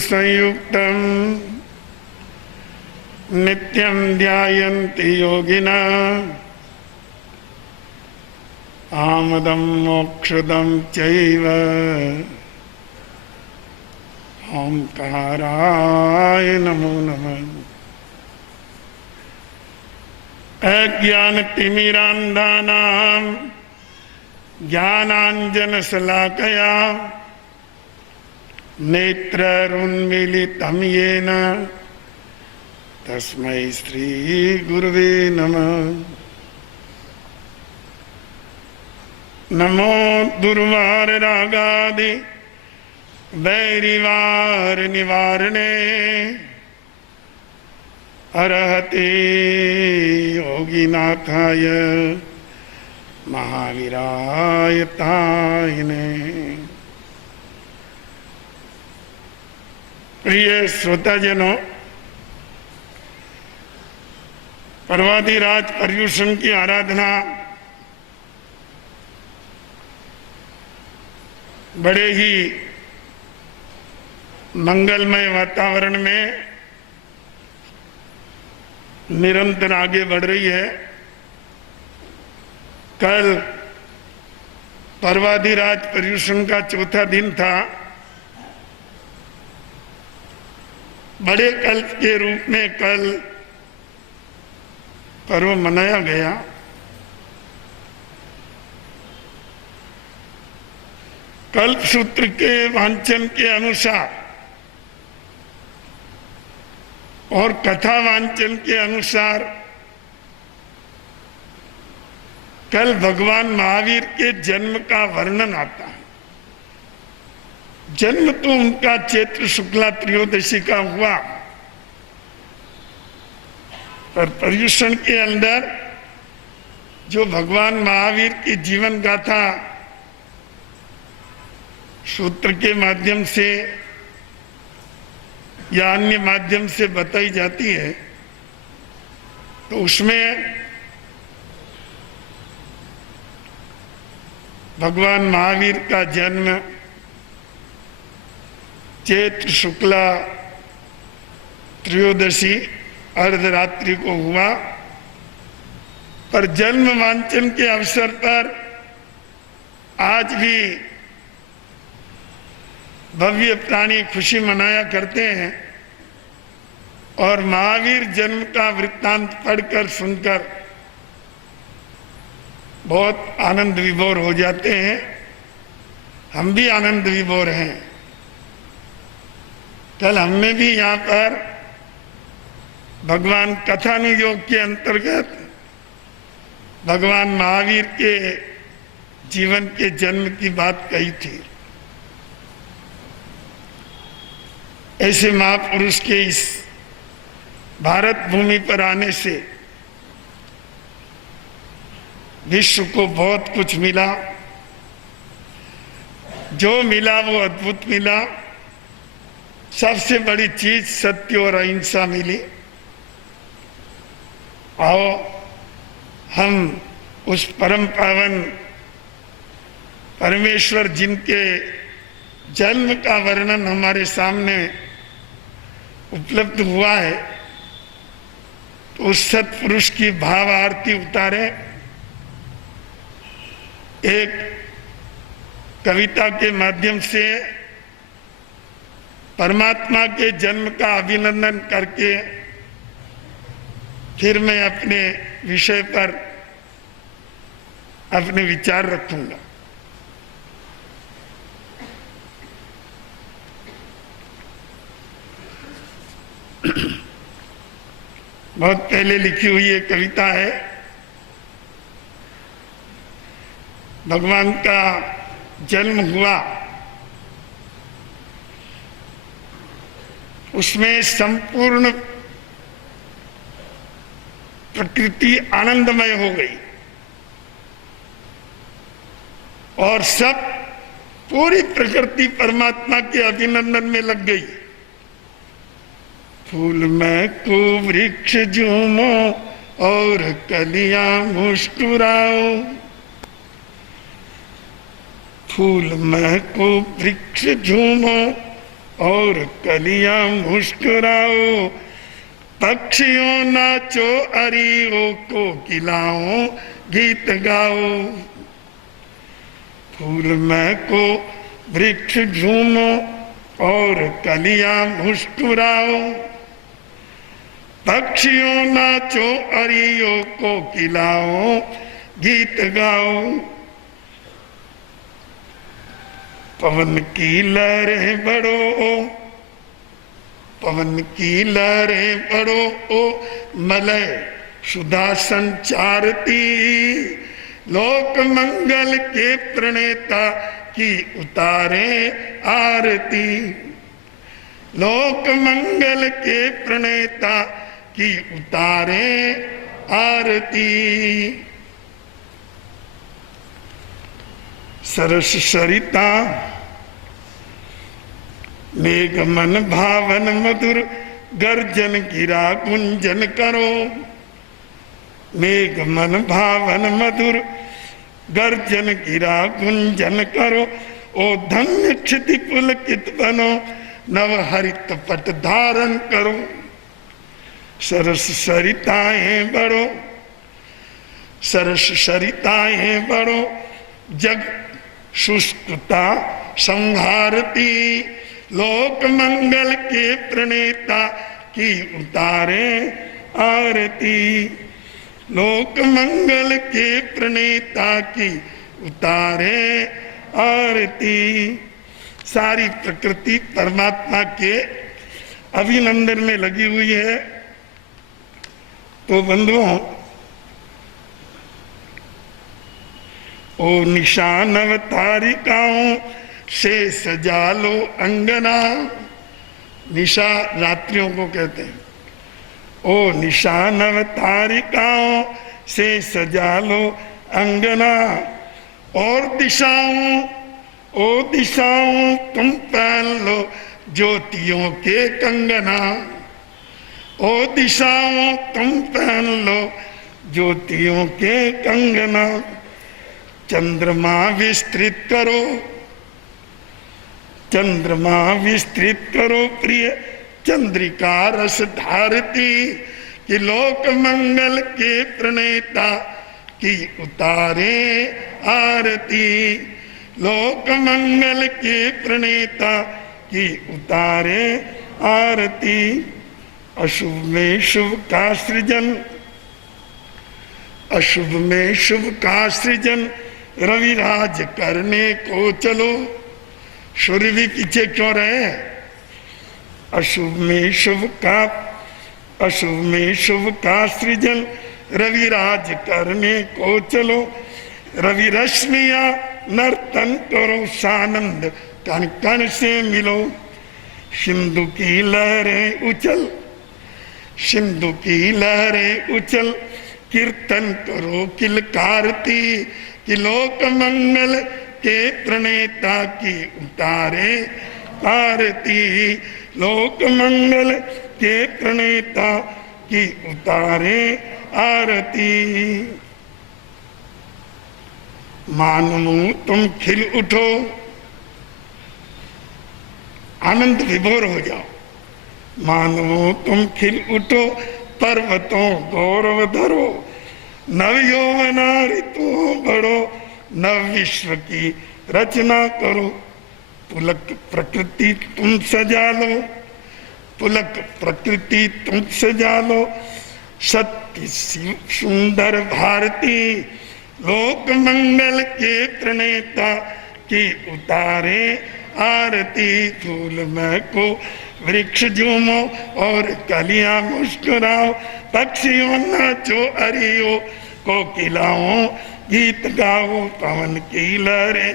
संयुक्तं नित्यं ध्यायन्ति योगिनः आमदं मोक्षदं चैव ओंकाराय नमो नमः। अज्ञानतिमिरान्धानां ज्ञानाञ्जनशलाकया नेत्ररुन्मीलितं येन तस्मै श्रीगुरुवे नमः। नमो दुर्वाररागादि वैरिवार निवारणे अरहते योगिनाथाय महावीराय तायने। प्रिय श्रोताजनों, पर्वाधिराज पर्युषण की आराधना बड़े ही मंगलमय वातावरण में निरंतर आगे बढ़ रही है। कल पर्वाधिराज पर्युषण का चौथा दिन था। बड़े कल्प के रूप में कल पर्व मनाया गया। कल्प सूत्र के वांचन के अनुसार और कथा वांचन के अनुसार कल भगवान महावीर के जन्म का वर्णन आता है। जन्म तो उनका चैत्र शुक्ला त्रयोदशी का हुआ, पर पर्युषण के अंदर जो भगवान महावीर की जीवन गाथा सूत्र के माध्यम से या अन्य माध्यम से बताई जाती है, तो उसमें भगवान महावीर का जन्म चैत्र शुक्ला त्रयोदशी अर्धरात्रि को हुआ। पर जन्म वांचन के अवसर पर आज भी भव्य प्राणी खुशी मनाया करते हैं और महावीर जन्म का वृत्तांत पढ़कर सुनकर बहुत आनंद विभोर हो जाते हैं। हम भी आनंद विभोर हैं। कल हमने भी यहाँ पर भगवान कथानुयोग के अंतर्गत भगवान महावीर के जीवन के जन्म की बात कही थी। ऐसे महापुरुष के इस भारत भूमि पर आने से विश्व को बहुत कुछ मिला। जो मिला वो अद्भुत मिला। सबसे बड़ी चीज सत्य और अहिंसा मिली। आओ हम उस परम पावन परमेश्वर जिनके जन्म का वर्णन हमारे सामने उपलब्ध हुआ है, तो उस सत्पुरुष की भाव आरती उतारे। एक कविता के माध्यम से परमात्मा के जन्म का अभिनंदन करके फिर मैं अपने विषय पर अपने विचार रखूंगा। बहुत पहले लिखी हुई एक कविता है। भगवान का जन्म हुआ, उसमें संपूर्ण प्रकृति आनंदमय हो गई और सब पूरी प्रकृति परमात्मा के अभिनंदन में लग गई। फूल में को वृक्ष झूमो और कलियां मुस्कुराओ, फूल महको वृक्ष झूमो और कलियां मुस्कुराओ, पक्षियों नाचो, अरियो कोकिलाओं गीत गाओ। फूल महको, वृक्ष झूमो, और कलियां मुस्कुराओ, पक्षियों नाचो, अरियो कोकिलाओं गीत गाओ। पवन की लहरें बढ़ो, पवन की लहरें बढ़ो, ओ मलय सुधा संचारती, लोक मंगल के प्रणेता की उतारे आरती। लोक मंगल के प्रणेता की उतारे आरती। सरस सरिता मेघ मन भावन मधुर, गर्जन गिरा गुंजन करो। मेघ मन भावन मधुर, गर्जन गिरा गुंजन करो। ओ धन्य क्षिति पुलकित बनो, नव हरित पट धारण करो। सरस सरिताएं बढ़ो, सरस सरिताएं बढ़ो, जग शुष्कता संहारती, लोक मंगल के प्रणेता की उतारे आरती। लोक मंगल के प्रणेता की उतारे आरती। सारी प्रकृति परमात्मा के अभिनंदन में लगी हुई है। तो बंधुओं, ओ निशान अवतारिकाओं से सजा लो अंगना। निशा रात्रियों को कहते हैं। ओ निशान अवतारिकाओं से सजा लो अंगना, और दिशाओं, ओ दिशाओं तुम पहन लो ज्योतियों के कंगना। ओ दिशाओं तुम पहन लो ज्योतियों के कंगना। चंद्रमा विस्तृत करो, चंद्रमा विस्तृत करो प्रिय चंद्रिका रस धारती, कि लोक मंगल के प्रणेता की उतारे आरती। लोक मंगल के प्रणेता की उतारे आरती। अशुभ में शुभ का सृजन, अशुभ में शुभ का सृजन रविराज करने को चलो। सूर्य भी पीछे क्यों रहे? अशुभ में शुभ का, अशुभ में शुभ का सृजन रविराज करने को चलो। रवि रश्मिया नर्तन करो, सानंद कण कण से मिलो। सिंधु की लहरें उछल, सिंधु की लहरें उछल, कीर्तन करो किलकारती, कि लोक मंगल के प्रणेता की उतारे आरती। लोक मंगल के प्रणेता की उतारे आरती। मानवो तुम खिल उठो, आनंद विभोर हो जाओ। मानवो तुम खिल उठो, पर्वतों गौरव धरो। नव यौवना ऋतु बढ़ो, नव विश्व की रचना करो। पुलक प्रकृति तुम सजा लो, पुलक प्रकृति तुम सजा लो। सत्य सुंदर भारती, लोक मंगल के प्रणेता की उतारे आरती। फूल महको, वृक्ष झूमो, और कलियां मुस्कुराओ। पक्षियों नाचो, अरियो कोकिलाओं गीत गाओ। पवन की लहरें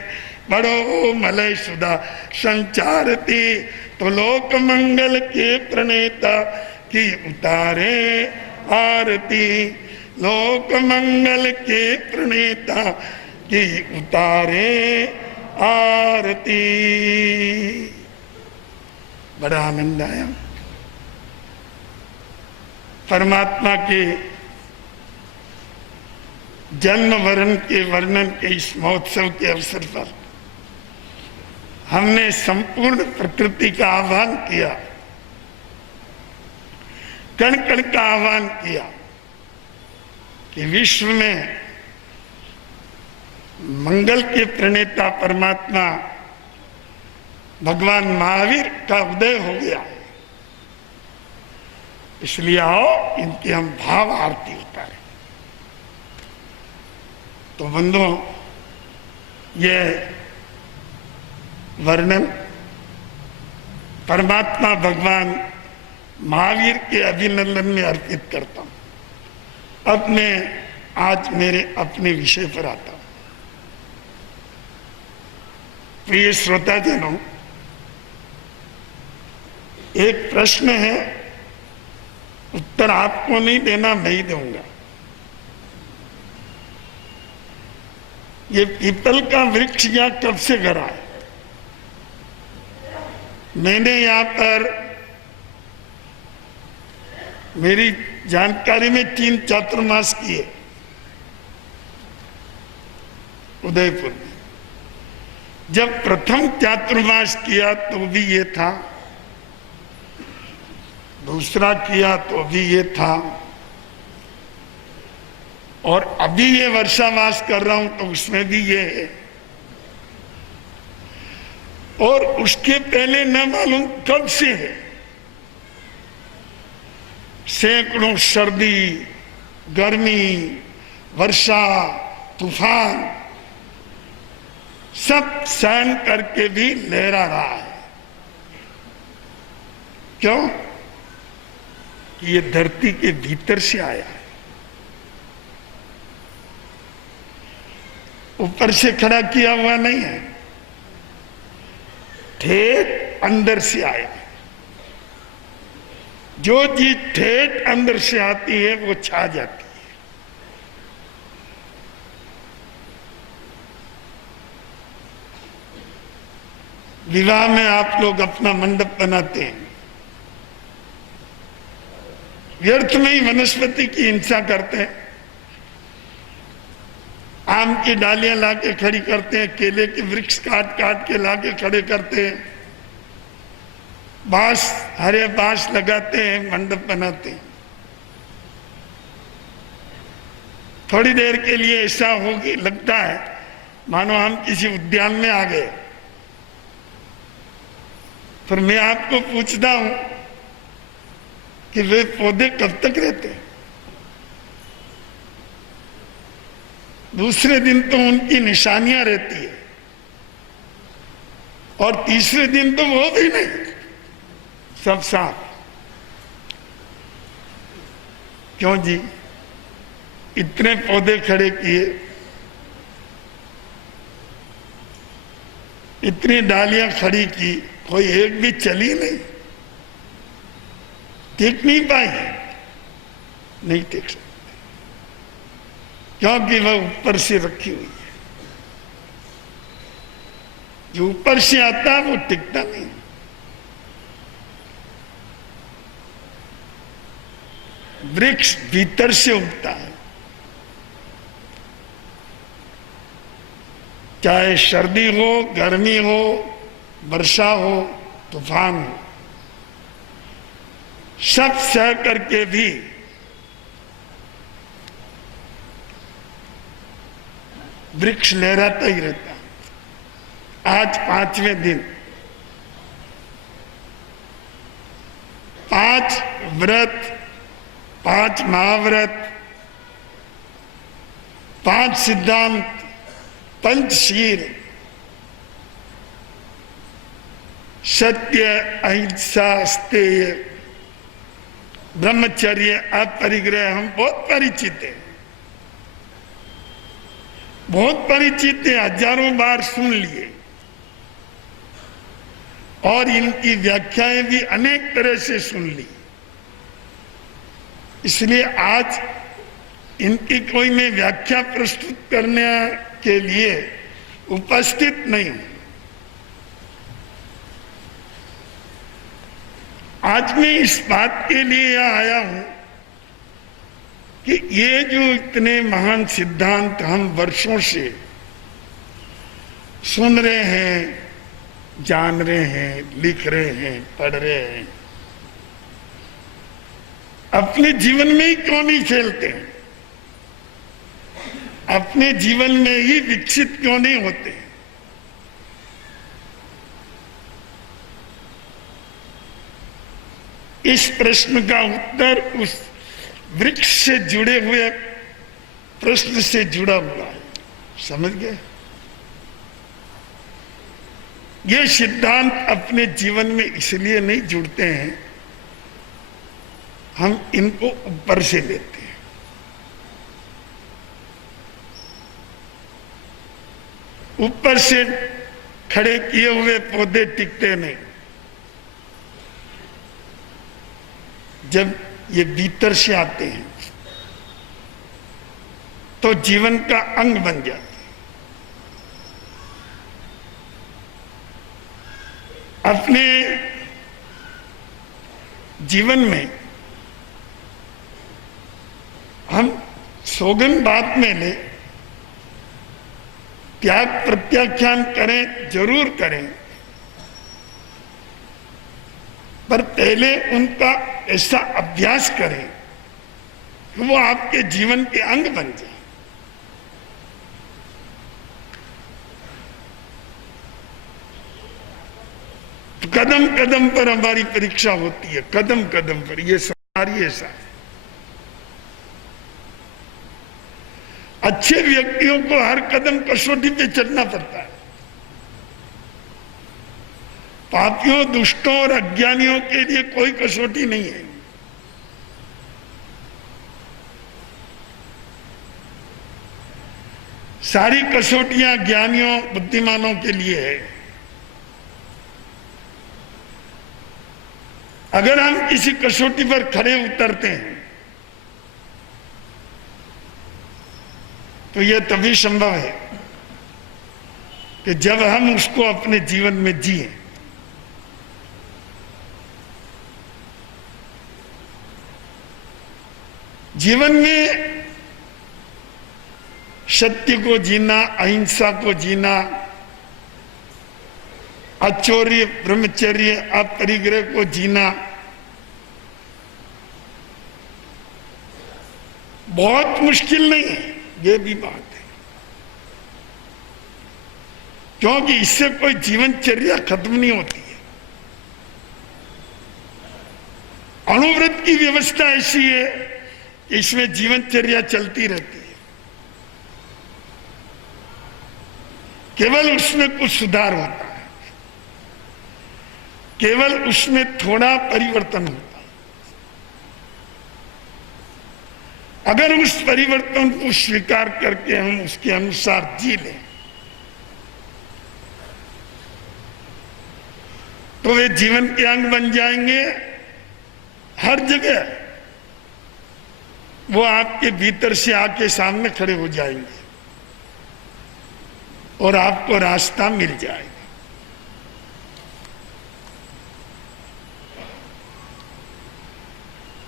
बढ़ो, मलय सुधा संचारती, तो लोक मंगल के प्रणेता की उतारे आरती। लोक मंगल के प्रणेता की उतारे आरती। बड़ा आनंद आया। परमात्मा के जन्म वरण के वर्णन के इस महोत्सव के अवसर पर हमने संपूर्ण प्रकृति का आह्वान किया, कण कण का आह्वान किया कि विश्व में मंगल के प्रणेता परमात्मा भगवान महावीर का उदय हो गया है। इसलिए आओ इनकी हम भाव आरती उतारें। तो बंधुओं, ये वर्णन परमात्मा भगवान महावीर के अभिनंदन में अर्पित करता हूं। अब मैं आज मेरे अपने विषय पर आता हूं। प्रिय श्रोताजनों, एक प्रश्न है, उत्तर आपको नहीं देना, मैं ही दूंगा। ये पीपल का वृक्ष यहाँ कब से गिरा है? मैंने यहाँ पर मेरी जानकारी में 3 चातुर्मास किए उदयपुर में। जब प्रथम चातुर्मास किया तो भी ये था, दूसरा किया तो भी ये था, और अभी ये वर्षावास कर रहा हूं तो उसमें भी ये है। और उसके पहले न मालूम कब से है। सैकड़ों सर्दी, गर्मी, वर्षा, तूफान सब सहन करके भी लहरा रहा है। क्यों? ये धरती के भीतर से आया है, ऊपर से खड़ा किया हुआ नहीं है, ठेठ अंदर से आया है। जो चीज ठेठ अंदर से आती है वो छा जाती है। विवाह में आप लोग अपना मंडप बनाते हैं, व्यर्थ में ही वनस्पति की हिंसा करते हैं। आम की डालियां लाके खड़ी करते हैं, केले के वृक्ष काट काट के लाके खड़े करते हैं, बांस, हरे बांस लगाते हैं, मंडप बनाते हैं। थोड़ी देर के लिए ऐसा होगी, लगता है मानो हम किसी उद्यान में आ गए। पर मैं आपको पूछता हूं कि वे पौधे कब तक रहते हैं? दूसरे दिन तो उनकी निशानियां रहती है, और तीसरे दिन तो वो भी नहीं, सब साफ। क्यों जी? इतने पौधे खड़े किए, इतनी डालियां खड़ी की, कोई एक भी चली नहीं, टिक नहीं पाई, नहीं टिक सकती, क्योंकि वह ऊपर से रखी हुई है। जो ऊपर से आता है वो टिकता नहीं। वृक्ष भीतर से उगता है, चाहे सर्दी हो, गर्मी हो, वर्षा हो, तूफान हो, सब सह करके भी वृक्ष लहराता ही रहता है। आज 5वें दिन 5 व्रत, 5 महाव्रत, 5 सिद्धांत, पंचशील, सत्य, अहिंसा, स्तेय, ब्रह्मचर्य, अपरिग्रह, हम बहुत परिचित हैं, बहुत परिचित है, हजारों बार सुन लिए, और इनकी व्याख्याएं भी अनेक तरह से सुन ली। इसलिए आज इनकी कोई मैं व्याख्या प्रस्तुत करने के लिए उपस्थित नहीं हूं। आज मैं इस बात के लिए यहां आया हूं कि ये जो इतने महान सिद्धांत हम वर्षों से सुन रहे हैं, जान रहे हैं, लिख रहे हैं, पढ़ रहे हैं, अपने जीवन में ही क्यों नहीं फैलते हैं? अपने जीवन में ही विकसित क्यों नहीं होते? इस प्रश्न का उत्तर उस वृक्ष से जुड़े हुए प्रश्न से जुड़ा हुआ है। समझ गए? ये सिद्धांत अपने जीवन में इसलिए नहीं जुड़ते हैं, हम इनको ऊपर से लेते हैं। ऊपर से खड़े किए हुए पौधे टिकते नहीं, जब ये भीतर से आते हैं तो जीवन का अंग बन जाते हैं। अपने जीवन में हम सौगंध बात में ले, त्याग प्रत्याख्यान करें, जरूर करें, पर पहले उनका ऐसा अभ्यास करें कि वो आपके जीवन के अंग बन जाए। तो कदम कदम पर हमारी परीक्षा होती है, कदम कदम पर। ये सारी ऐसा है। अच्छे व्यक्तियों को हर कदम कसौटी पे चलना पड़ता है। पापियों, दुष्टों और अज्ञानियों के लिए कोई कसौटी नहीं है। सारी कसौटियां ज्ञानियों, बुद्धिमानों के लिए है। अगर हम किसी कसौटी पर खड़े उतरते हैं तो यह तभी संभव है कि जब हम उसको अपने जीवन में जिए। जीवन में सत्य को जीना, अहिंसा को जीना, आचौर्य, ब्रह्मचर्य, अपरिग्रह को जीना बहुत मुश्किल नहीं है। ये भी बात है, क्योंकि इससे कोई जीवनचर्या खत्म नहीं होती है। अणुव्रत की व्यवस्था ऐसी है कि इसमें जीवनचर्या चलती रहती है, केवल उसमें कुछ सुधार होता है, केवल उसमें थोड़ा परिवर्तन होता है। अगर उस परिवर्तन को स्वीकार करके हम उसके अनुसार जी लें तो वे जीवन के अंग बन जाएंगे। हर जगह वो आपके भीतर से आके सामने खड़े हो जाएंगे और आपको रास्ता मिल जाएगा।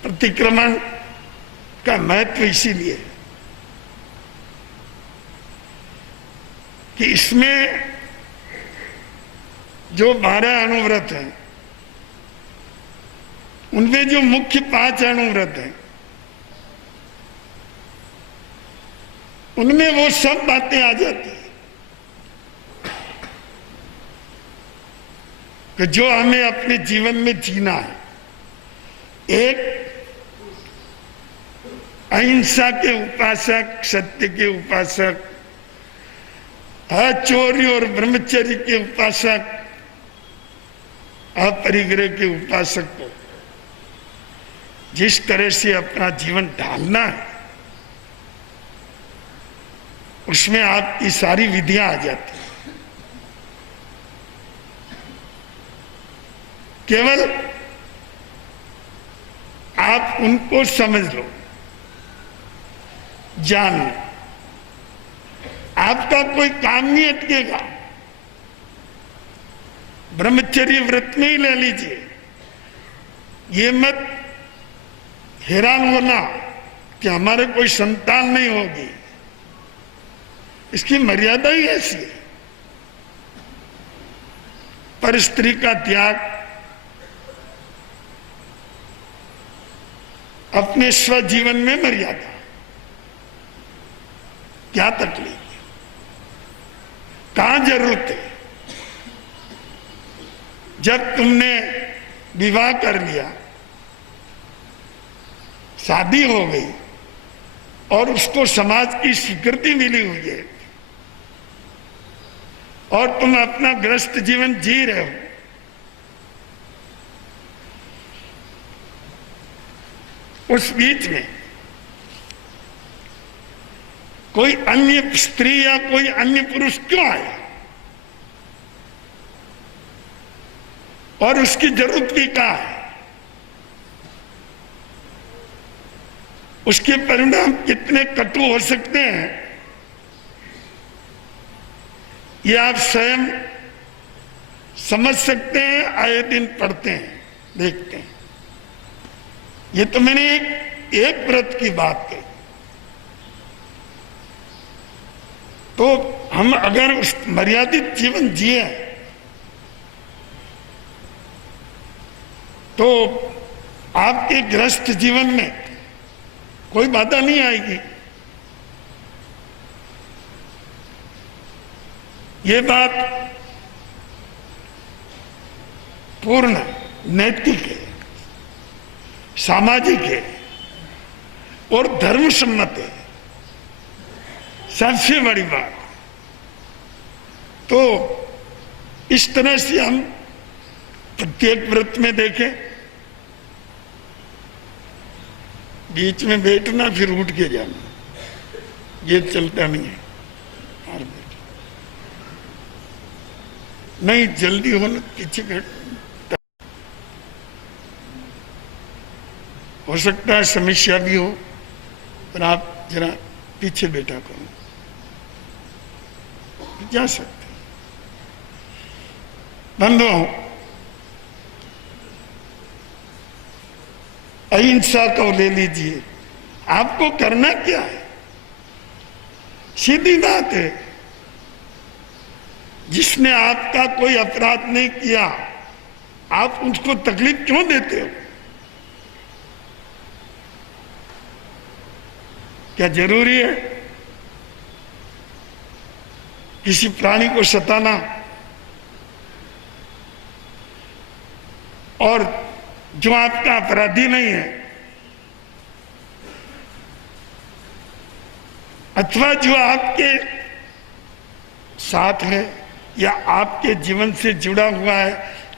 प्रतिक्रमण का महत्व इसीलिए कि इसमें जो 12 अणुव्रत हैं, उनमें जो मुख्य 5 अणुव्रत हैं, उनमें वो सब बातें आ जाती है कि जो हमें अपने जीवन में जीना है। एक अहिंसा के उपासक, सत्य के उपासक, अचौर्य और ब्रह्मचर्य के उपासक, अपरिग्रह के उपासक को जिस तरह से अपना जीवन ढालना है, उसमें आपकी सारी विधियां आ जाती हैं। केवल आप उनको समझ लो, जान लो, आपका कोई काम नहीं अटकेगा। ब्रह्मचर्य व्रत में ही ले लीजिए। ये मत हैरान होना कि हमारे कोई संतान नहीं होगी, इसकी मर्यादा ही ऐसी है। पर स्त्री का त्याग, अपने स्वजीवन में मर्यादा, क्या तकलीफ है, कहां जरूरत है? जब तुमने विवाह कर लिया, शादी हो गई और उसको समाज की स्वीकृति मिली हुई है और तुम अपना ग्रस्त जीवन जी रहे हो, उस बीच में कोई अन्य स्त्री या कोई अन्य पुरुष क्यों आया और उसकी जरूरत भी कहाँ है? उसके परिणाम कितने कटु हो सकते हैं, ये आप स्वयं समझ सकते हैं, आए दिन पढ़ते हैं, देखते हैं। ये तो मैंने एक व्रत की बात कही। तो हम अगर उस मर्यादित जीवन जिए तो आपके ग्रस्त जीवन में कोई बाधा नहीं आएगी। ये बात पूर्ण नैतिक है, सामाजिक है और धर्म सम्मत है, सबसे बड़ी बात। तो इस तरह से हम प्रत्येक व्रत में देखें, बीच में बैठना फिर उठ के जाना, ये चलता नहीं है। और नहीं जल्दी हो ना, पीछे बैठ, हो सकता है समस्या भी हो, पर आप जरा पीछे बैठा करो, जा सकते। बंधुओं, अहिंसा को ले लीजिए, आपको करना क्या है? सीधी बात है, जिसने आपका कोई अपराध नहीं किया, आप उसको तकलीफ क्यों देते हो? क्या जरूरी है किसी प्राणी को सताना? और जो आपका अपराधी नहीं है अथवा जो आपके साथ है या आपके जीवन से जुड़ा हुआ है,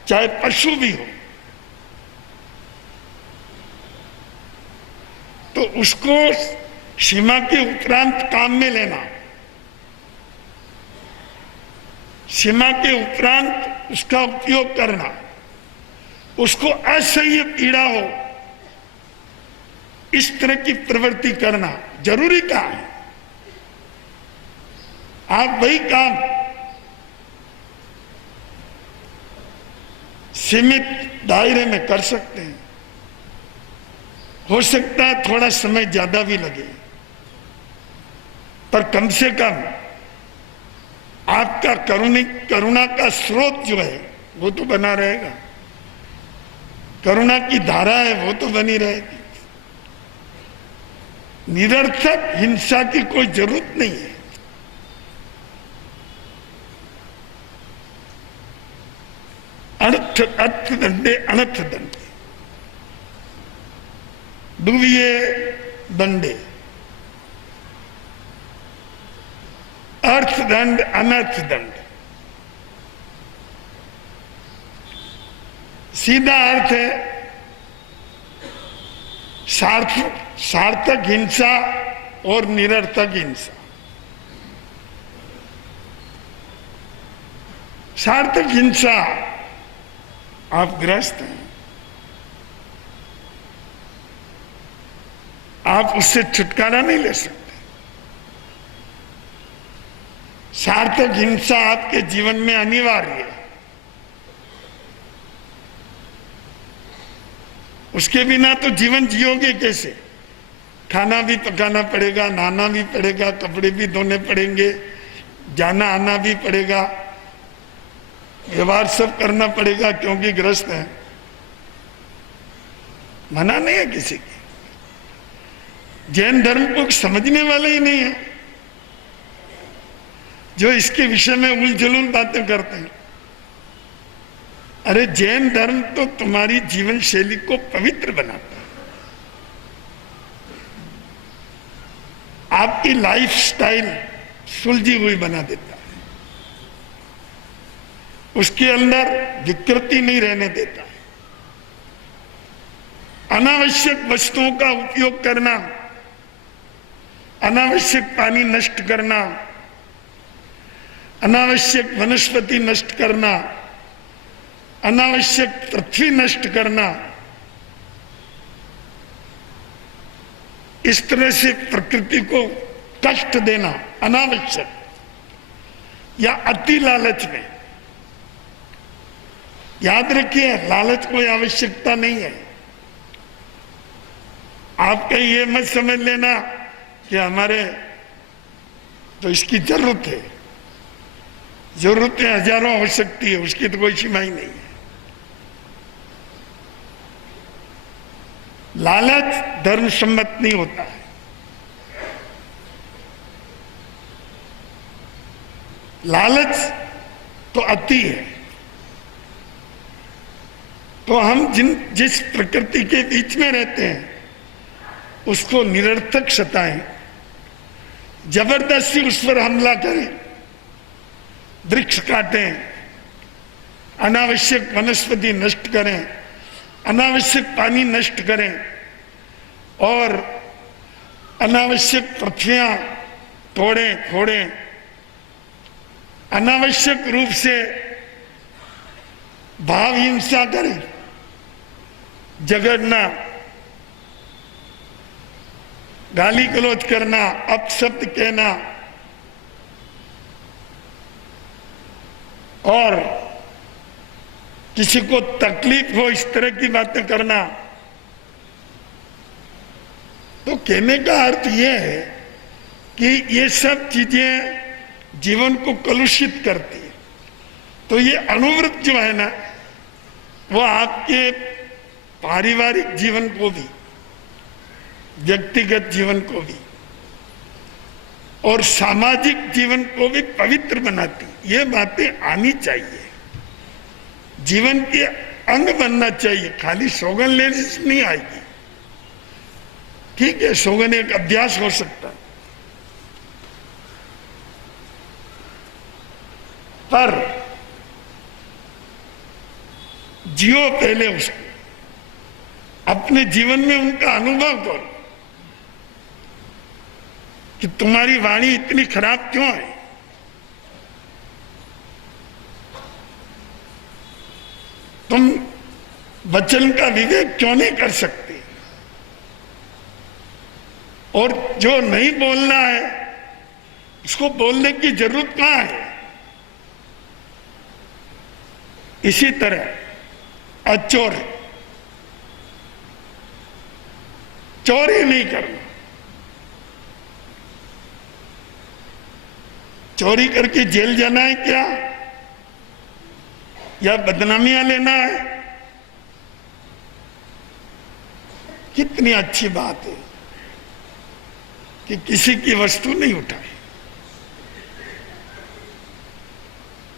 चाहे पशु भी हो, तो उसको सीमा के उपरांत काम में लेना, सीमा के उपरांत उसका उपयोग करना, उसको असह्य पीड़ा हो इस तरह की प्रवृत्ति करना जरूरी कहाँ है? आप वही काम सीमित दायरे में कर सकते हैं। हो सकता है थोड़ा समय ज्यादा भी लगे, पर कम से कम आपका करुणा का स्रोत जो है वो तो बना रहेगा, करुणा की धारा है वो तो बनी रहेगी। निरर्थक हिंसा की कोई जरूरत नहीं है। अर्थ दंडे अनर्थ दंडे, दुविये दंडे, अर्थ दंड अनर्थ दंड। सीधा अर्थ है सार्थक हिंसा और निरर्थक हिंसा। सार्थक हिंसा, आप ग्रस्त हैं, आप उससे छुटकारा नहीं ले सकते। सार्थक हिंसा आपके जीवन में अनिवार्य है, उसके बिना तो जीवन जियोगे कैसे? खाना भी पकाना पड़ेगा, नहाना भी पड़ेगा, कपड़े भी धोने पड़ेंगे, जाना आना भी पड़ेगा, व्यवहार सब करना पड़ेगा क्योंकि ग्रस्त है, मना नहीं है किसी की। जैन धर्म को समझने वाले ही नहीं है, जो इसके विषय में उलझुल बातें करते हैं। अरे जैन धर्म तो तुम्हारी जीवन शैली को पवित्र बनाता है, आपकी लाइफ स्टाइल सुलझी हुई बना देता है, उसके अंदर विकृति नहीं रहने देता है। अनावश्यक वस्तुओं का उपयोग करना, अनावश्यक पानी नष्ट करना, अनावश्यक वनस्पति नष्ट करना, अनावश्यक पृथ्वी नष्ट करना, इस तरह से प्रकृति को कष्ट देना अनावश्यक या अति लालच में। याद रखिए, लालच कोई आवश्यकता नहीं है। आप कहीं ये मत समझ लेना कि हमारे तो इसकी जरूरत है, जरूरतें हजारों हो सकती है, उसकी तो कोई सीमा ही नहीं है। लालच धर्म सम्मत नहीं होता है। लालच तो अति है। तो हम जिस प्रकृति के बीच में रहते हैं उसको निरर्थक सताएं, जबरदस्ती उस पर हमला करें, वृक्ष काटें, अनावश्यक वनस्पति नष्ट करें, अनावश्यक पानी नष्ट करें और अनावश्यक पृथ्वियां तोड़ें फोड़ें, अनावश्यक रूप से भाव हिंसा करें, झगड़ना, गाली गलौज करना, अपशब्द कहना और किसी को तकलीफ हो इस तरह की बातें करना। तो कहने का अर्थ यह है कि ये सब चीजें जीवन को कलुषित करती है। तो ये अनुवृत्त जो है ना, वो आपके पारिवारिक जीवन को भी, व्यक्तिगत जीवन को भी और सामाजिक जीवन को भी पवित्र बनाती। ये बातें आनी चाहिए, जीवन के अंग बनना चाहिए। खाली सौगन लेने से नहीं आएगी। ठीक है, सौगन एक अभ्यास हो सकता है, पर जियो पहले उसको, अपने जीवन में उनका अनुभव करो कि तुम्हारी वाणी इतनी खराब क्यों है, तुम वचन का विवेक क्यों नहीं कर सकते, और जो नहीं बोलना है उसको बोलने की जरूरत कहां है। इसी तरह अचोर, चोरी नहीं करना, चोरी करके जेल जाना है क्या, या बदनामियां लेना है। कितनी अच्छी बात है कि किसी की वस्तु नहीं उठाए,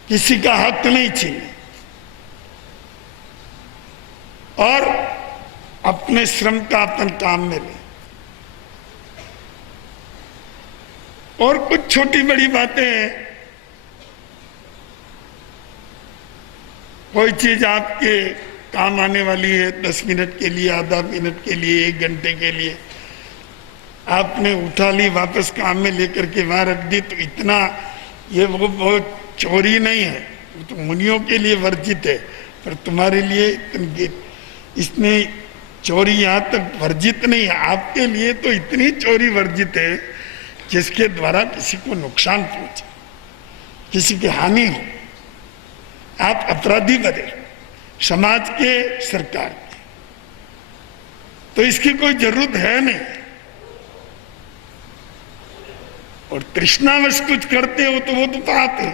किसी का हक नहीं छीने और अपने श्रम का अपन काम में ले। और कुछ छोटी बड़ी बातें हैं, कोई चीज आपके काम आने वाली है, 10 मिनट के लिए, आधा मिनट के लिए, 1 घंटे के लिए, आपने उठा ली, वापस काम में लेकर के वहां रख दी, तो इतना ये वो बहुत चोरी नहीं है, वो तो मुनियों के लिए वर्जित है, पर तुम्हारे लिए इसमें चोरी यहाँ तक वर्जित नहीं है। आपके लिए तो इतनी चोरी वर्जित है जिसके द्वारा किसी को नुकसान पहुंचे, किसी की हानि हो, आप अपराधी बने समाज के, सरकार के। तो इसकी कोई जरूरत है नहीं। और तृष्णावश कुछ करते हो तो वो तो पाप है।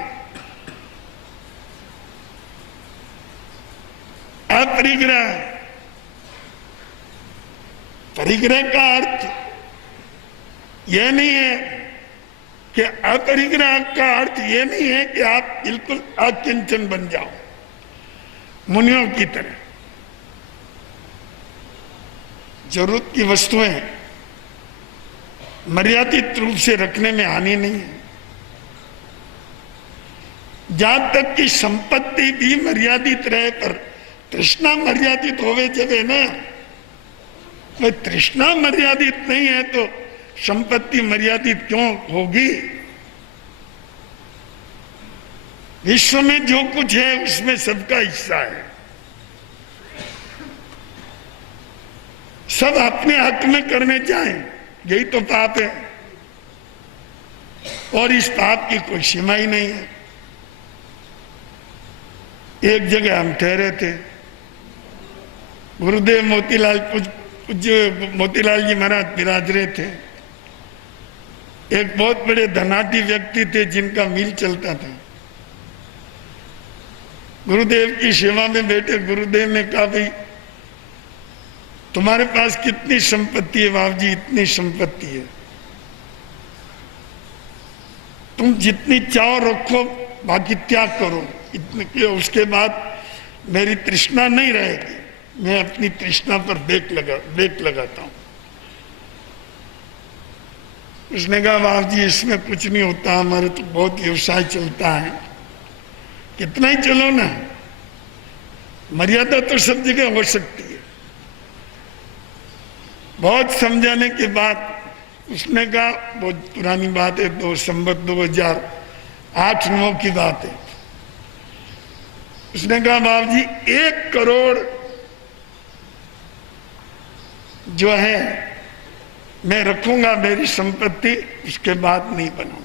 अपरिग्रह। परिग्रह का अर्थ यह नहीं है कि अपरिग्रह का अर्थ यह नहीं है कि आप बिल्कुल अकिंचन बन जाओ मुनियों की तरह। जरूरत की वस्तुएं मर्यादित रूप से रखने में हानि नहीं है। जहां तक कि संपत्ति भी मर्यादित रहे, पर तृष्णा मर्यादित होवे जब है ना, तो तृष्णा मर्यादित नहीं है तो संपत्ति मर्यादित क्यों होगी? विश्व में जो कुछ है उसमें सबका हिस्सा है। सब अपने हक में करने जाएं, यही तो पाप है। और इस पाप की कोई सीमा ही नहीं है। एक जगह हम ठहरे थे, गुरुदेव मोतीलाल पूज्य मोतीलाल जी महाराज विराज रहे थे। एक बहुत बड़े धनाढ्य व्यक्ति थे जिनका मिल चलता था। गुरुदेव की सेवा में बैठे गुरुदेव ने कहा, भाई तुम्हारे पास कितनी संपत्ति है? बाबू जी इतनी संपत्ति है, तुम जितनी चाहो रखो, बाकी त्याग करो। इतने उसके बाद मेरी तृष्णा नहीं रहेगी, मैं अपनी तृष्णा पर ब्रेक लगाता हूं। उसने कहा, बाबू जी इसमें कुछ नहीं होता, हमारे तो बहुत व्यवसाय चलता है। कितना ही चलो ना, मर्यादा तो सब जगह हो सकती है। बहुत समझाने के बाद उसने कहा, बहुत पुरानी बात है, 2008-9 की बात है। उसने कहा, बाबू जी 1 करोड़ जो है मैं रखूंगा मेरी संपत्ति, उसके बाद नहीं बनाऊंगा।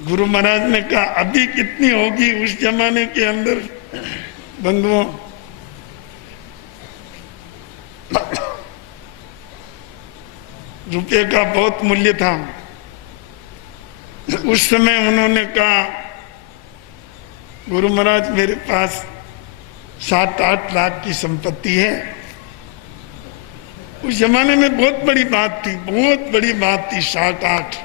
गुरु महाराज ने कहा, अभी कितनी होगी? उस जमाने के अंदर बंधुओं रुपये का बहुत मूल्य था। उस समय उन्होंने कहा, गुरु महाराज मेरे पास 7-8 लाख की संपत्ति है। उस जमाने में बहुत बड़ी बात थी, बहुत बड़ी बात थी 7-8।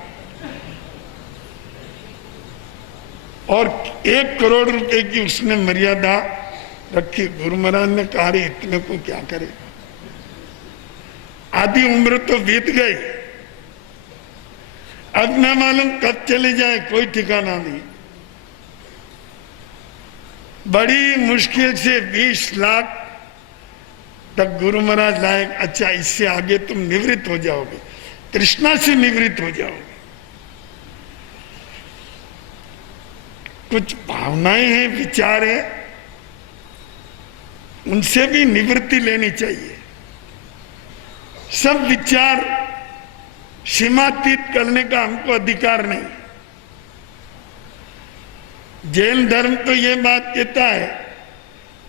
और 1 करोड़ रुपए की उसने मर्यादा रखी। गुरु महाराज ने कहा, इतने को क्या करे? आधी उम्र तो बीत गई, अब न मालूम कब चले जाए, कोई ठिकाना नहीं। बड़ी मुश्किल से 20 लाख तक गुरु महाराज लाए। अच्छा, इससे आगे तुम निवृत्त हो जाओगे, तृष्णा से निवृत्त हो जाओगे। कुछ भावनाएं हैं, विचार है, उनसे भी निवृत्ति लेनी चाहिए। सब विचार सीमातीत करने का हमको अधिकार नहीं। जैन धर्म तो ये बात कहता है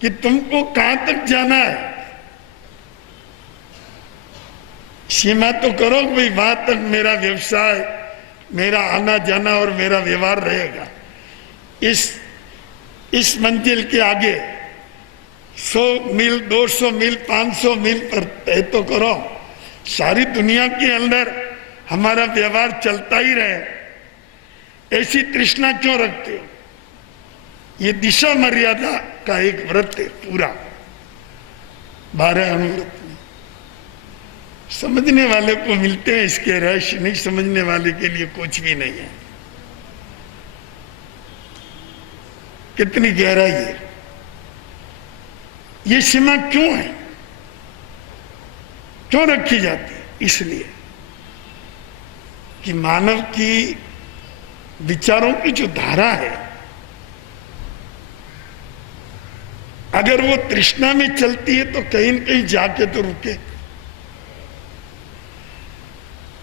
कि तुमको कहां तक जाना है, सीमा तो करो भाई, वहां तक मेरा व्यवसाय, मेरा आना जाना और मेरा व्यवहार रहेगा। इस मंजिल के आगे 100 मील, 200 मील, 500 मील पर तय तो करो। सारी दुनिया के अंदर हमारा व्यवहार चलता ही रहे, ऐसी तृष्णा क्यों रखते हो? ये दिशा मर्यादा का एक व्रत है पूरा, 12 अनुव्रत में। समझने वाले को मिलते हैं इसके रहस्य, नहीं समझने वाले के लिए कुछ भी नहीं है। कितनी गहराई है, ये सीमा क्यों है, क्यों रखी जाती है? इसलिए कि मानव की विचारों की जो धारा है, अगर वो तृष्णा में चलती है तो कहीं न कहीं जाके तो रुके।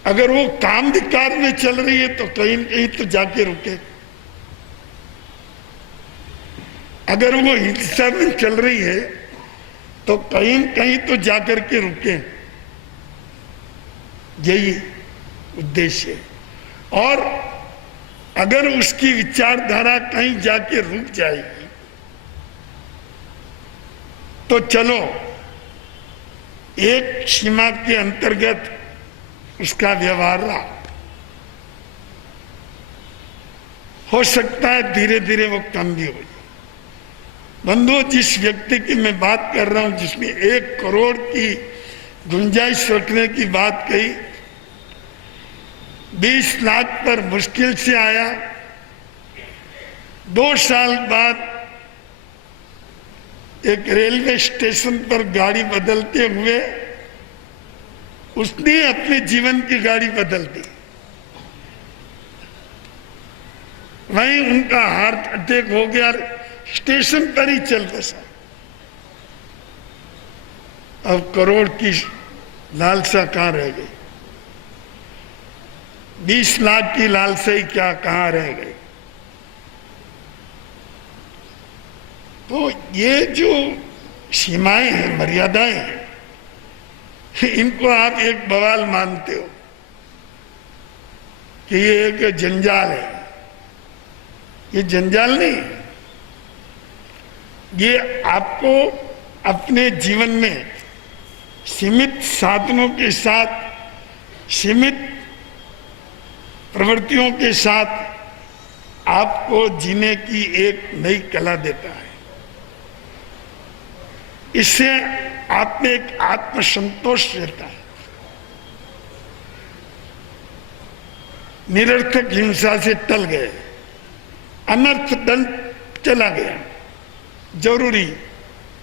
अगर वो काम विकार में चल रही है तो कहीं न कहीं तो जाके रुके। अगर वो हिंसा में चल रही है तो कहीं न कहीं तो जाकर के रुके। यही उद्देश्य है। और अगर उसकी विचारधारा कहीं जाके रुक जाएगी तो चलो एक सीमा के अंतर्गत उसका व्यवहार रहा, हो सकता है धीरे धीरे वो कम भी हो जाए। बंधु, जिस व्यक्ति की मैं बात कर रहा हूं, जिसने 1 करोड़ की गुंजाइश रखने की बात कही, 20 लाख पर मुश्किल से आया, 2 साल बाद एक रेलवे स्टेशन पर गाड़ी बदलते हुए उसने अपने जीवन की गाड़ी बदल दी। वहीं उनका हार्ट अटैक हो गया, स्टेशन पर ही चल बसा। अब करोड़ की लालसा कहां रह गई? 20 लाख की लालसा ही क्या कहां रह गई? तो ये जो सीमाएं हैं, मर्यादाएं हैं, इनको आप एक बवाल मानते हो कि ये एक जंजाल है। ये जंजाल नहीं, ये आपको अपने जीवन में सीमित साधनों के साथ, सीमित प्रवृत्तियों के साथ आपको जीने की एक नई कला देता है। इससे आप में एक आत्मसंतोष रहता है। निरर्थक हिंसा से टल गए, अनर्थ दंड चला गया, जरूरी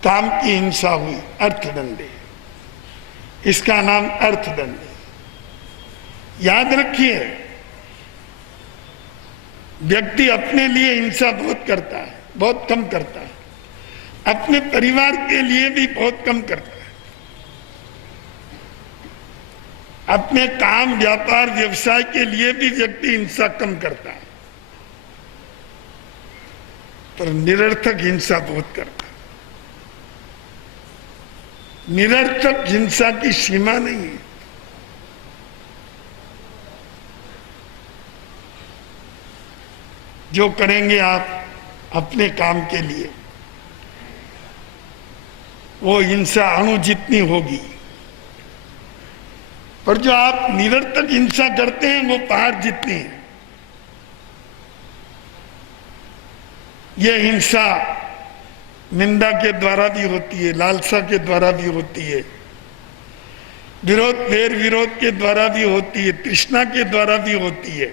काम की हिंसा हुई, अर्थदंड है, इसका नाम अर्थदंड है। याद रखिए, व्यक्ति अपने लिए हिंसा बहुत करता है, बहुत कम करता है, अपने परिवार के लिए भी बहुत कम करता है, अपने काम, व्यापार, व्यवसाय के लिए भी व्यक्ति हिंसा कम करता है, पर निरर्थक हिंसा बहुत करता है। निरर्थक हिंसा की सीमा नहीं है। जो करेंगे आप अपने काम के लिए, वो हिंसा अणु जितनी होगी, पर जो आप निरर्थक हिंसा करते हैं वो पहाड़ जितनी है। ये हिंसा निंदा के द्वारा भी होती है, लालसा के द्वारा भी होती है, विरोध, वैर विरोध के द्वारा भी होती है, तृष्णा के द्वारा भी होती है,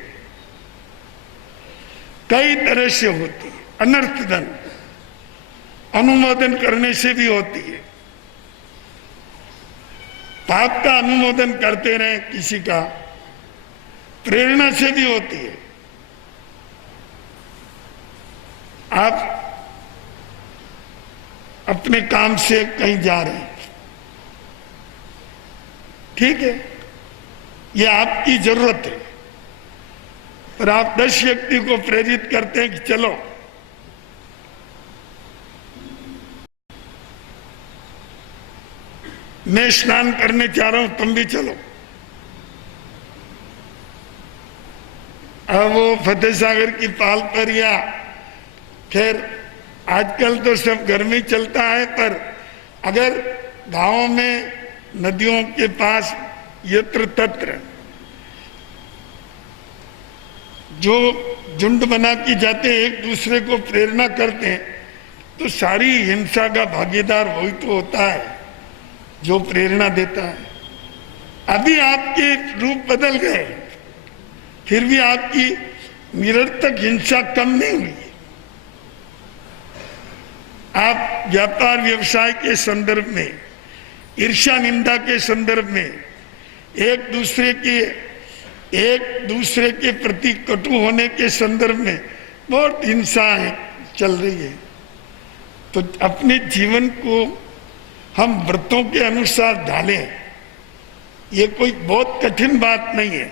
कई तरह से होती है। अनर्थदंड अनुमोदन करने से भी होती है। पाप का अनुमोदन करते रहे किसी का, प्रेरणा से भी होती है। आप अपने काम से कहीं जा रहे हैं, ठीक है, ये आपकी जरूरत है, पर आप 10 व्यक्ति को प्रेरित करते हैं कि चलो, मैं स्नान करने जा रहा हूं, तुम भी चलो। अब वो फतेह सागर की पाल पर, या फिर आजकल तो सब घर में चलता है, पर अगर गांवों में नदियों के पास यत्र तत्र जो झुंड बना के जाते हैं, एक दूसरे को प्रेरणा करते हैं, तो सारी हिंसा का भागीदार वही तो होता है जो प्रेरणा देता है। अभी आपके रूप बदल गए, फिर भी आपकी निरर्थक हिंसा कम नहीं हुई। आप व्यापार व्यवसाय के संदर्भ में, ईर्ष्या निंदा के संदर्भ में, एक दूसरे के प्रति कटु होने के संदर्भ में बहुत हिंसा चल रही है। तो अपने जीवन को हम व्रतों के अनुसार ढालें, ये कोई बहुत कठिन बात नहीं है,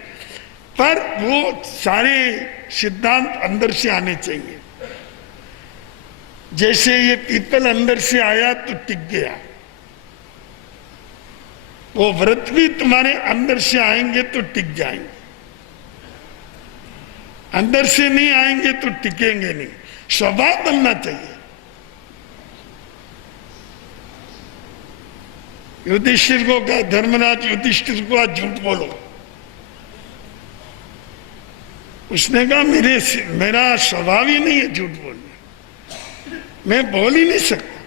पर वो सारे सिद्धांत अंदर से आने चाहिए। जैसे ये पीपल अंदर से आया तो टिक गया, वो व्रत भी तुम्हारे अंदर से आएंगे तो टिक जाएंगे, अंदर से नहीं आएंगे तो टिकेंगे नहीं। स्वभाव बनना चाहिए। युधिष्ठिर को कहा, धर्मराज युधिष्ठिर को आज झूठ बोलो। उसने कहा मेरा स्वभाव ही नहीं है झूठ बोलना, मैं बोल ही नहीं सकता।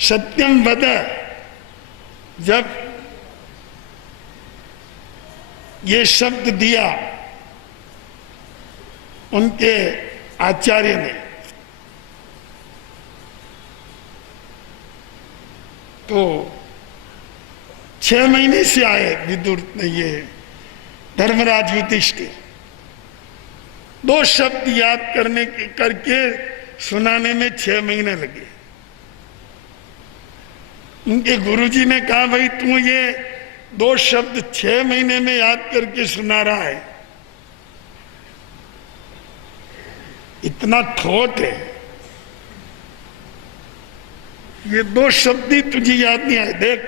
सत्यम वद, जब ये शब्द दिया उनके आचार्य ने, तो 6 महीने से आए विदुर ने, ये धर्मराज युधिष्ठिर 2 शब्द याद करके सुनाने में 6 महीने लगे। उनके गुरुजी ने कहा, भाई तू ये 2 शब्द 6 महीने में याद करके सुना रहा है, इतना ठोट है, ये 2 शब्द ही तुझे याद नहीं आए। देख,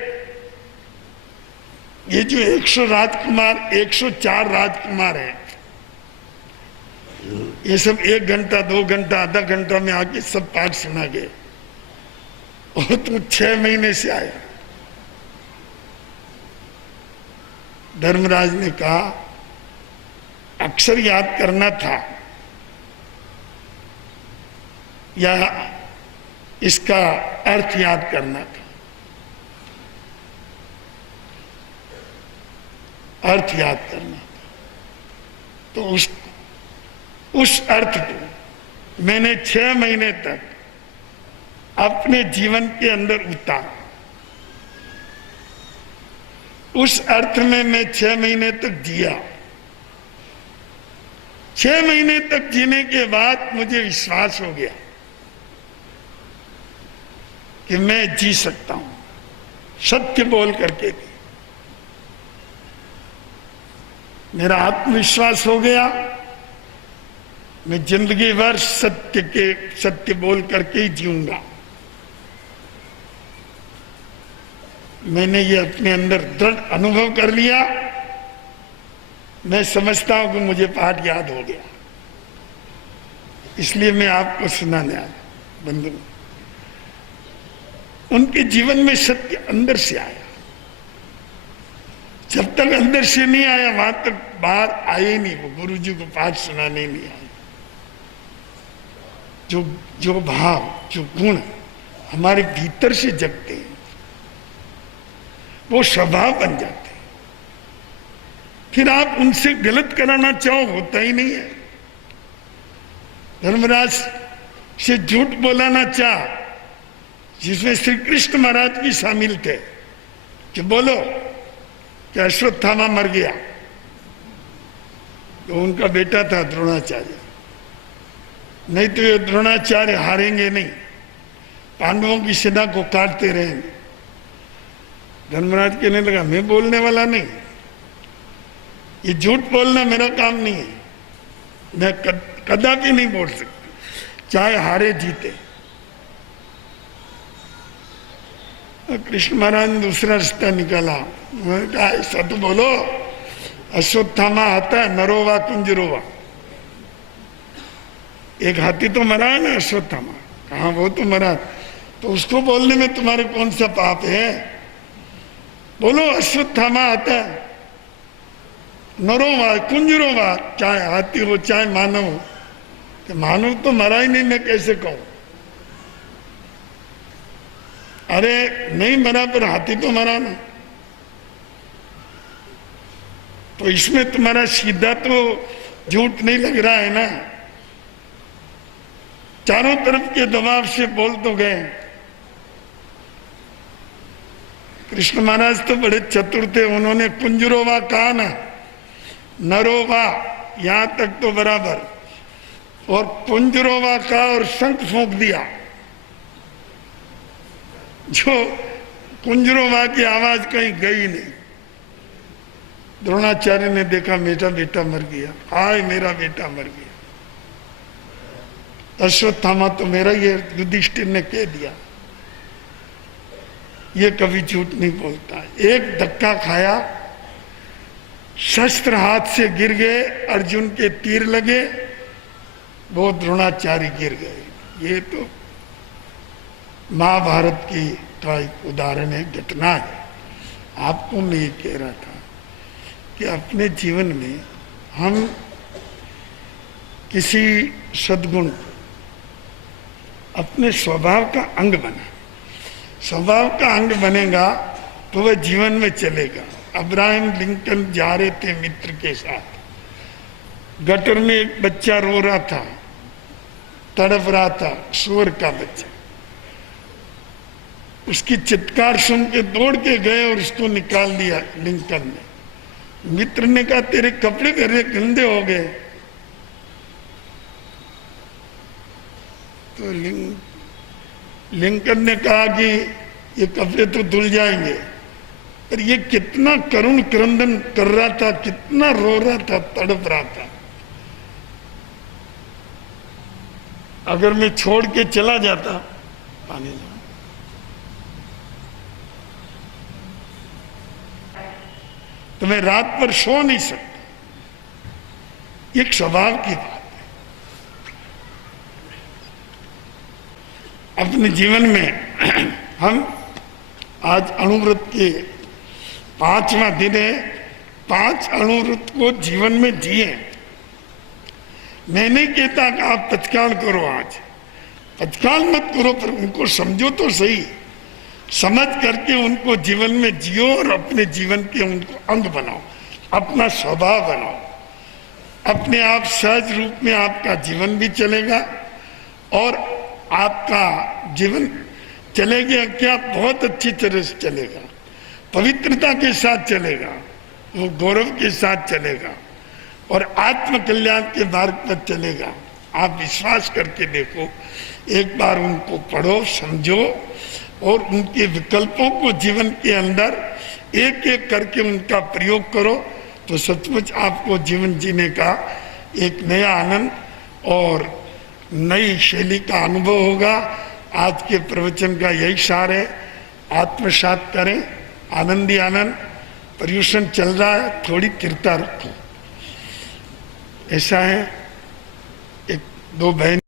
ये जो 104 राजकुमार है, ये सब 1 घंटा 2 घंटा आधा घंटा में आके सब पाठ सुना गए, और तू 6 महीने से आया। धर्मराज ने कहा, अक्षर याद करना था या इसका अर्थ याद करना था? अर्थ याद करना था। तो उस अर्थ को मैंने 6 महीने तक अपने जीवन के अंदर उतारा। उस अर्थ में मैं 6 महीने तक जिया। 6 महीने तक जीने के बाद मुझे विश्वास हो गया कि मैं जी सकता हूं, सत्य बोल करके भी। मेरा आत्मविश्वास हो गया, मैं जिंदगी भर सत्य बोल करके ही जीऊंगा। मैंने ये अपने अंदर दृढ़ अनुभव कर लिया। मैं समझता हूं कि मुझे पाठ याद हो गया, इसलिए मैं आपको सुनाने आया। बंधु, उनके जीवन में सत्य अंदर से आया। जब तक अंदर से नहीं आया वहां तक बाहर आए ही नहीं। वो गुरु जी को पाठ सुनाने नहीं आए। जो भाव, जो गुण हमारे भीतर से जगते हैं, वो स्वभाव बन जाते हैं। फिर आप उनसे गलत कराना चाहो, होता ही नहीं है। धर्मराज से झूठ बोलाना चाह, जिसमें श्री कृष्ण महाराज भी शामिल थे, कि बोलो कि अश्वत्थामा मर गया। तो उनका बेटा था द्रोणाचार्य, नहीं तो ये द्रोणाचार्य हारेंगे नहीं, पांडवों की सेना को काटते रहेंगे। धर्मराज कहने लगा, मैं बोलने वाला नहीं, ये झूठ बोलना मेरा काम नहीं है, मैं कदापि नहीं बोल सकता, चाहे हारे जीते। कृष्ण महाराज ने दूसरा रास्ता निकाला। उन्होंने कहा, ऐसा तो बोलो, अश्वत्थामा आता है, नरोवा कुंजरोवा। एक हाथी तो मरा है ना अश्वत्थामा, कहा वो तो मरा, तो उसको बोलने में तुम्हारे कौन सा पाप है? बोलो अश्वत्थामा आता है, नरोवा कुंजरोवा, चाहे हाथी हो चाहे मानव हो। तो मानव तो मरा ही नहीं, मैं कैसे कहूं? अरे नहीं मरा, पर हाथी तो मरा ना। तो इसमें तुम्हारा सीधा तो झूठ नहीं लग रहा है ना। चारों तरफ के दबाव से बोल तो गए। कृष्ण महाराज तो बड़े चतुर थे, उन्होंने कुंजरोवा कहा ना, नरोवा यहां तक तो बराबर, और कुंजरोवा कहा और शंख फूंक दिया। जो कुंजरोवा की आवाज कहीं गई नहीं। द्रोणाचार्य ने देखा मेरा बेटा मर गया, हाय मेरा बेटा मर गया। अश्वत्थामा तो मेरा, ये युधिष्ठिर ने कह दिया। ये कभी झूठ नहीं बोलता। एक धक्का खाया, शस्त्र हाथ से गिर गए, अर्जुन के तीर लगे, वो द्रोणाचार्य गिर गए। ये तो महाभारत की का एक उदाहरण है, घटना है। आपको मैं ये कह रहा था कि अपने जीवन में हम किसी सद्गुण अपने स्वभाव का अंग बना, स्वभाव का अंग बनेगा तो वह जीवन में चलेगा। अब्राहम लिंकन जा रहे थे मित्र के साथ, गटर में एक बच्चा रो रहा था, तड़प रहा था, सुअर का बच्चा। उसकी चित्कार सुन के दौड़ के गए और उसको निकाल दिया लिंकन ने। मित्र ने कहा तेरे कपड़े गरे गंदे हो गए। तो लिंकन ने कहा कि ये कपड़े तो धुल जाएंगे, पर ये कितना करुण क्रंदन कर रहा था, कितना रो रहा था, तड़प रहा था। अगर मैं छोड़ के चला जाता, पानी ला, तो मैं रात पर सो नहीं सकता। एक स्वभाव की बात है। अपने जीवन में हम आज अणुव्रत के 5वां दिन है, 5 अणुव्रत को जीवन में जिए। मैं नहीं कहता कि आप तत्काल करो, आज तत्काल मत करो, पर उनको समझो तो सही, समझ करके उनको जीवन में जियो और अपने जीवन के उनको अंग बनाओ, अपना स्वभाव बनाओ। अपने आप सहज रूप में आपका जीवन भी चलेगा और आपका जीवन चलेगा क्या, बहुत अच्छी तरह से चलेगा, पवित्रता के साथ चलेगा, वो गौरव के साथ चलेगा और आत्म कल्याण के मार्ग पर चलेगा। आप विश्वास करके देखो, एक बार उनको पढ़ो, समझो और उनके विकल्पों को जीवन के अंदर एक एक करके उनका प्रयोग करो, तो सचमुच आपको जीवन जीने का एक नया आनंद और नई शैली का अनुभव होगा। आज के प्रवचन का यही सार है, आत्मसात करें, आनंद ही आनंद। पर्यूषण चल रहा है, थोड़ी स्थिरता रखो। ऐसा है, 1-2 बहन